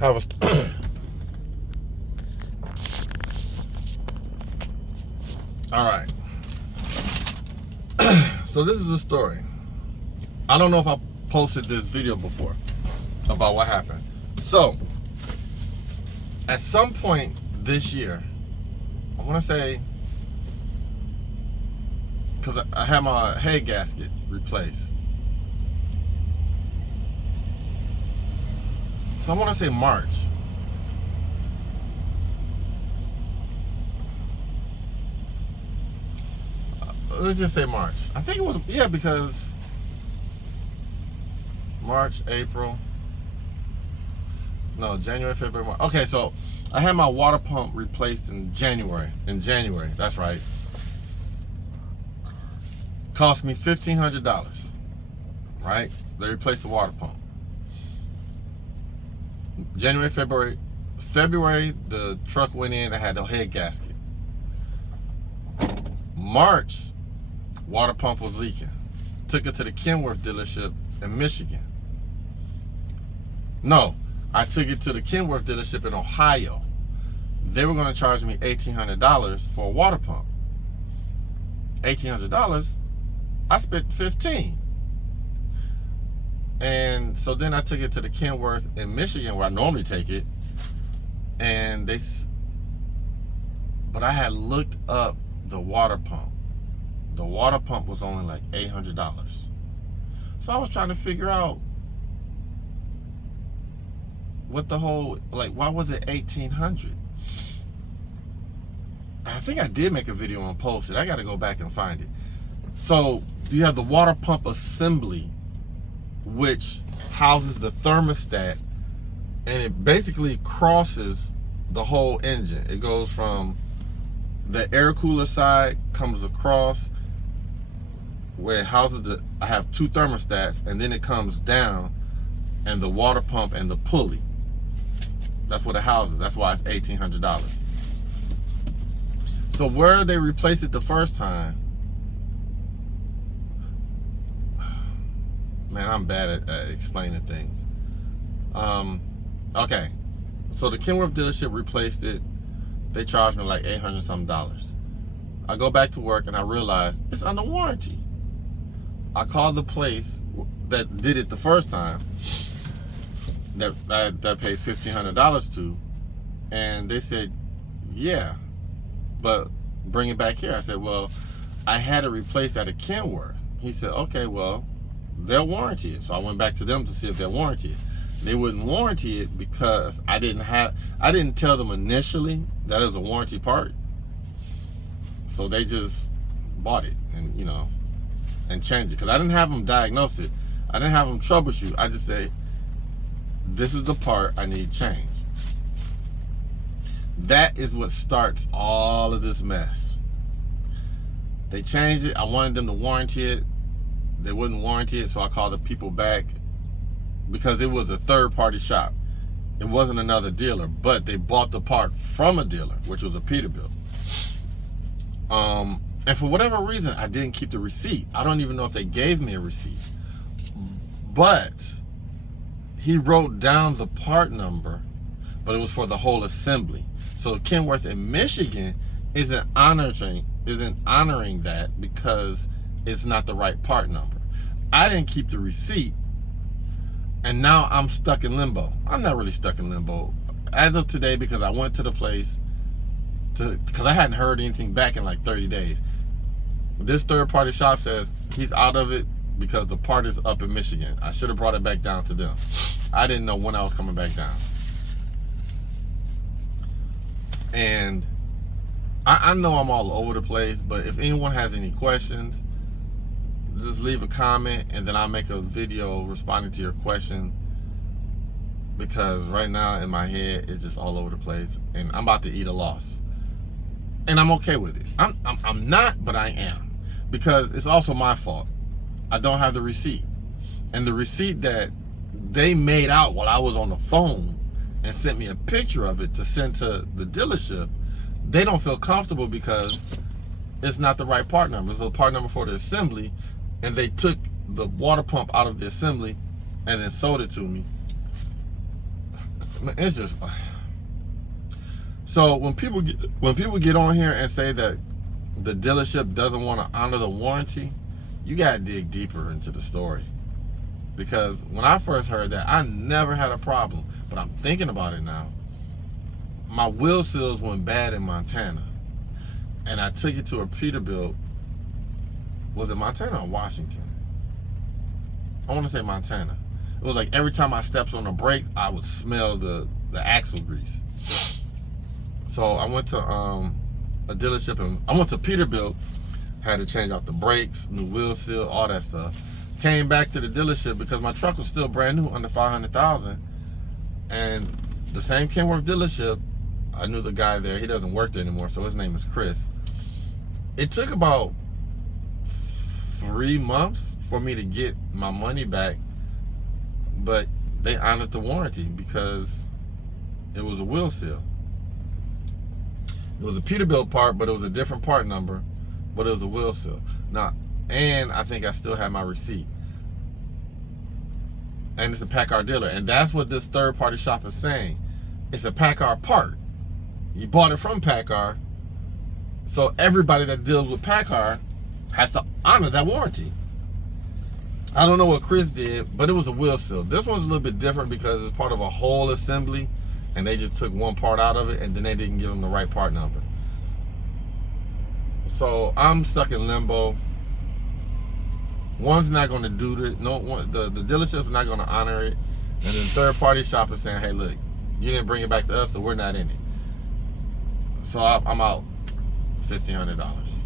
have a all right. So this is the story. I don't know if I posted this video before about what happened. So at some point this year, I want to say, because I had my head gasket replaced. So I want to say March. Let's just say March. I think it was, yeah, because March, April. No, January, February, March. Okay, so I had my water pump replaced in January. That's right. Cost me $1,500, right? They replaced the water pump. January, February, the truck went in. I had the head gasket. March, water pump was leaking. Took it to the Kenworth dealership in Michigan. No, I took it to the Kenworth dealership in Ohio. They were going to charge me $1,800 for a water pump. $1,800. I spent $15. And so then I took it to the Kenworth in Michigan, where I normally take it. And but I had looked up the water pump. The water pump was only like $800. So I was trying to figure out what the whole, like, why was it $1,800? I think I did make a video and post it. I got to go back and find it. So you have the water pump assembly, which houses the thermostat, and it basically crosses the whole engine. It goes from the air cooler side, comes across where it houses I have two thermostats, and then it comes down, and the water pump and the pulley. That's what it houses. That's why it's $1,800. So where they replaced it the first time, man, I'm bad at explaining things. Okay, so the Kenworth dealership replaced it. They charged me like $800 something. I go back to work and I realize it's under warranty. I called the place that did it the first time, that paid $1,500 to, and they said, yeah, but bring it back here. I said, well, I had it replaced at a Kenworth. He said, okay, well, they'll warranty it. So I went back to them to see if they'll warranty it. They wouldn't warranty it because I didn't tell them initially that it was a warranty part. So they just bought it and, and changed it. Because I didn't have them diagnose it. I didn't have them troubleshoot. I just say, this is the part I need changed. That is what starts all of this mess. They changed it. I wanted them to warranty it. They wouldn't warranty it, so I called the people back because it was a third-party shop. It wasn't another dealer, but they bought the part from a dealer, which was a Peterbilt. And for whatever reason, I didn't keep the receipt. I don't even know if they gave me a receipt. But he wrote down the part number, but it was for the whole assembly. So Kenworth in Michigan isn't honoring that because it's not the right part number. I didn't keep the receipt, and now I'm stuck in limbo. I'm not really stuck in limbo as of today because I went to the place because I hadn't heard anything back in like 30 days. This third-party shop says he's out of it because the part is up in Michigan. I should have brought it back down to them. I didn't know when I was coming back down. And I know I'm all over the place, but if anyone has any questions, just leave a comment and then I'll make a video responding to your question, because right now in my head it's just all over the place and I'm about to eat a loss. And I'm okay with it. I'm not, but I am, because it's also my fault. I don't have the receipt. And the receipt that they made out while I was on the phone and sent me a picture of it to send to the dealership, they don't feel comfortable because it's not the right part number. It's the part number for the assembly, and they took the water pump out of the assembly and then sold it to me It's just so when people get on here and say that the dealership doesn't want to honor the warranty, you gotta dig deeper into the story. Because when I first heard that, I never had a problem. But I'm thinking about it now. My wheel seals went bad in Montana, and I took it to a Peterbilt. Was it Montana or Washington? I want to say Montana. It was like every time I stepped on the brakes, I would smell the axle grease. So I went to a dealership, and I went to Peterbilt, had to change out the brakes, new wheel seal, all that stuff. Came back to the dealership because my truck was still brand new, under 500,000, and the same Kenworth dealership, I knew the guy there. He doesn't work there anymore, so his name is Chris. It took about 3 months for me to get my money back, but they honored the warranty because it was a wheel seal. It was a Peterbilt part, but it was a different part number, but it was a wheel seal. Now, and I think I still have my receipt. And it's a PACCAR dealer, and that's what this third-party shop is saying. It's a PACCAR part. You bought it from PACCAR, so everybody that deals with PACCAR has to honor that warranty. I don't know what Chris did, but it was a wheel seal. This one's a little bit different because it's part of a whole assembly, and they just took one part out of it, and then they didn't give them the right part number. So I'm stuck in limbo. One's not going to do the dealership's not going to honor it, and then third-party shop is saying, "Hey, look, you didn't bring it back to us, so we're not in it." So I'm out $1,500.